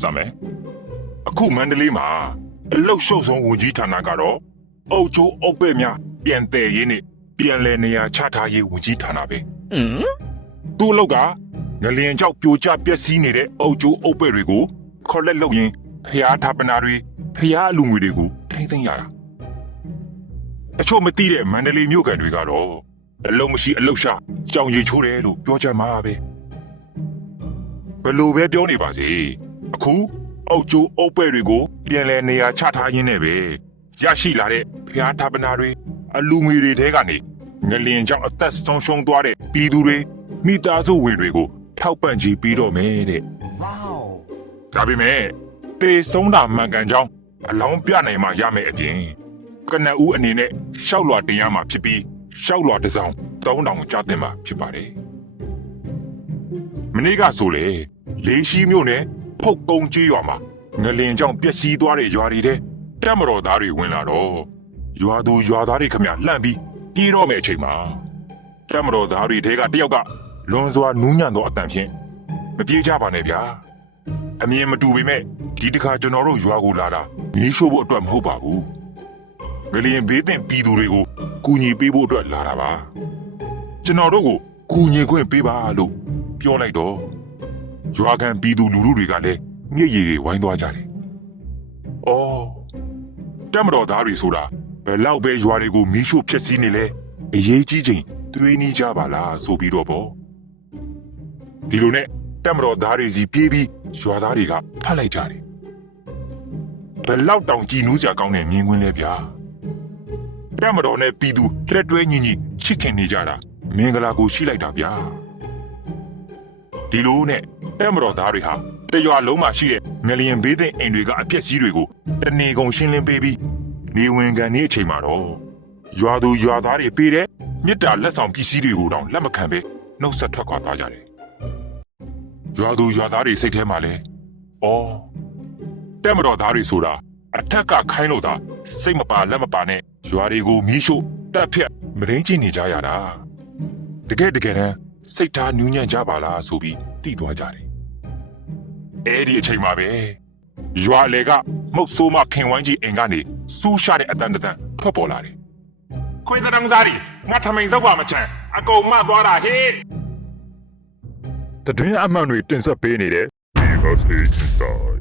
စမယ်အခုမန္တလေးမှာအလုတ်ရှုပ်ဆုံးဝန်ကြီးဌာနကတော့အုတ်ချိုးအုတ်ပဲ့များပြန်တည်ရေးနဲ့ပြန်လည်နေရာချထားရေးဝန်ကြီးဌာနပဲอืมသူ့အလုတ်ကငလျင်ကြောက်ပြိုကျပျက်စီးနေတဲ့အုတ်ချိုးအုတ်ပဲ့တွေကိုခေါ်လက်လုပ်ရင်ဖျားထာပနာတွေဖျားအလူငွေတွေကိုထိမ့်သိမ်းရတာအချို့မသိတဲ့မန္တလေးမြို့ကန်တွေကတော့အလုံးမရှိအလုတ်ရှာကြောင်ရီချိုးတယ်လို့ပြောကြမှာပဲဘယ်လိုပဲပြောနေပါစေ အခုအုတ်ကျိုးအုတ်ပဲ့တွေကိုပြန်လဲနေရာချထားရင်းနဲ့ပဲရရှိလာတဲ့ဖျားထာပနာတွေအလူငွေတွေထဲကနေငလျင်ကြောင့်အသက်ဆုံးရှုံးသွားတဲ့ပြည်သူတွေမိသားစုဝင်တွေကိုထောက်ပံ့ကြေးပေးတော့မယ်တဲ့ Wow. ဒါပေမဲ့တေဆုံးတာမှန်ကန်ကြောင်းအလောင်းပြနိုင်မှရမယ်အပြင်ကနဦးအနေနဲ့ရှောက်လွာတင်ရမှာဖြစ်ပြီးရှောက်လွာတစ်စောင်း3000ကျတင်မှာဖြစ်ပါတယ်မနေ့ကဆိုလေလေးရှိမြို့နယ် ဖုတ်ကုန်းကြီးရွာမှာငလင်ကြောင့်ပျက်စီးသွားတဲ့ရွာတွေတဲ့တက်မတော်သားတွေဝင်လာတော့ရွာသူရွာသားတွေခမလှန့်ပြီးပြေးတော့မယ့်အချိန်မှာတက်မတော်သားတွေထဲကတယောက်ကလွန်စွာနူးညံ့သောအတန်ဖြင့်မပြေးကြပါနဲ့ဗျာအမြင်မတူပေမဲ့ဒီတစ်ခါကျွန်တော်တို့ရွာကိုလာတာမီးရှို့ဖို့အတွက်မဟုတ်ပါဘူး။ငလျင်ဘေးတင်ပြည်သူတွေကိုကူညီပေးဖို့အတွက်လာတာပါ။ကျွန်တော်တို့ကိုကူညီခွင့်ပေးပါလို့ပြောလိုက်တော့ ရွာကန်ပြည်သူလူထုတွေကလည်းမျက်ရည်တွေဝိုင်းသွားကြတယ်။အော်တမတော်သားတွေဆိုတာဘယ်လောက်ပဲရွာတွေကိုမီးရှို့ဖျက်ဆီးနေလဲအရေးကြီးချိန်တွေးနေကြပါလားဆိုပြီးတော့ပေါ့ဒီလိုနဲ့တက်မတော်သားတွေစီပြေးပြီးရွာသားတွေကဖတ်လိုက်ကြတယ်။ဘယ်လောက်တောင်ကြည်နူးစရာကောင်းတဲ့မြင်ကွင်းလဲဗျာ။တက်မတော်နဲ့ပြည်သူတက်တွဲညီညီချစ်ခင်နေကြတာမင်္ဂလာကိုရှိလိုက်တာဗျာ။ ဒီလိုနဲ့တက်မတော်သားတွေဟာတရွာလုံးမှာရှိတဲ့ငလျင်ဘေးသိမ်းအိမ်တွေကအပြက်စီးတွေကိုတနေကုန်ရှင်းလင်းပေးပြီးနေဝင်ကန်နေအချိန်မှာတော့ရွာသူရွာသားတွေပေးတဲ့မြစ်တာလက်ဆောင်ပစ္စည်းတွေကိုတောင်လက်မခံပဲနှုတ်ဆက်ထွက်ခွာသွားကြတယ်ရွာသူရွာသားတွေစိတ်ထဲမှာလဲ။အော်တက်မတော်သားတွေဆိုတာအထက်ကခိုင်းလို့သာစိတ်မပါလက်မပါနဲ့ရွာတွေကိုမီးရှို့တက်ဖြတ်မရင်းကျင်နေကြရတာ။တကယ်တကယ်တမ်း စိတ်ထားနူးညံ့ကြပါလားဆိုပြီးတိသွားကြတယ်။အဲဒီအချိန်မှာပဲရွာလေကမှုတ်ဆိုးမခင်ဝိုင်းကြီးအိမ်ကနေစူးရှတဲ့အတန်တန်ထွက်ပေါ်လာတယ်။ခွေးတရံစားရီငါထမိန်စောက်ပါမချမ်းအကုန်မသွားတာဟေးတတွင်းအမှန်တွေတင်ဆက်ပေးနေတဲ့ Because Agent Star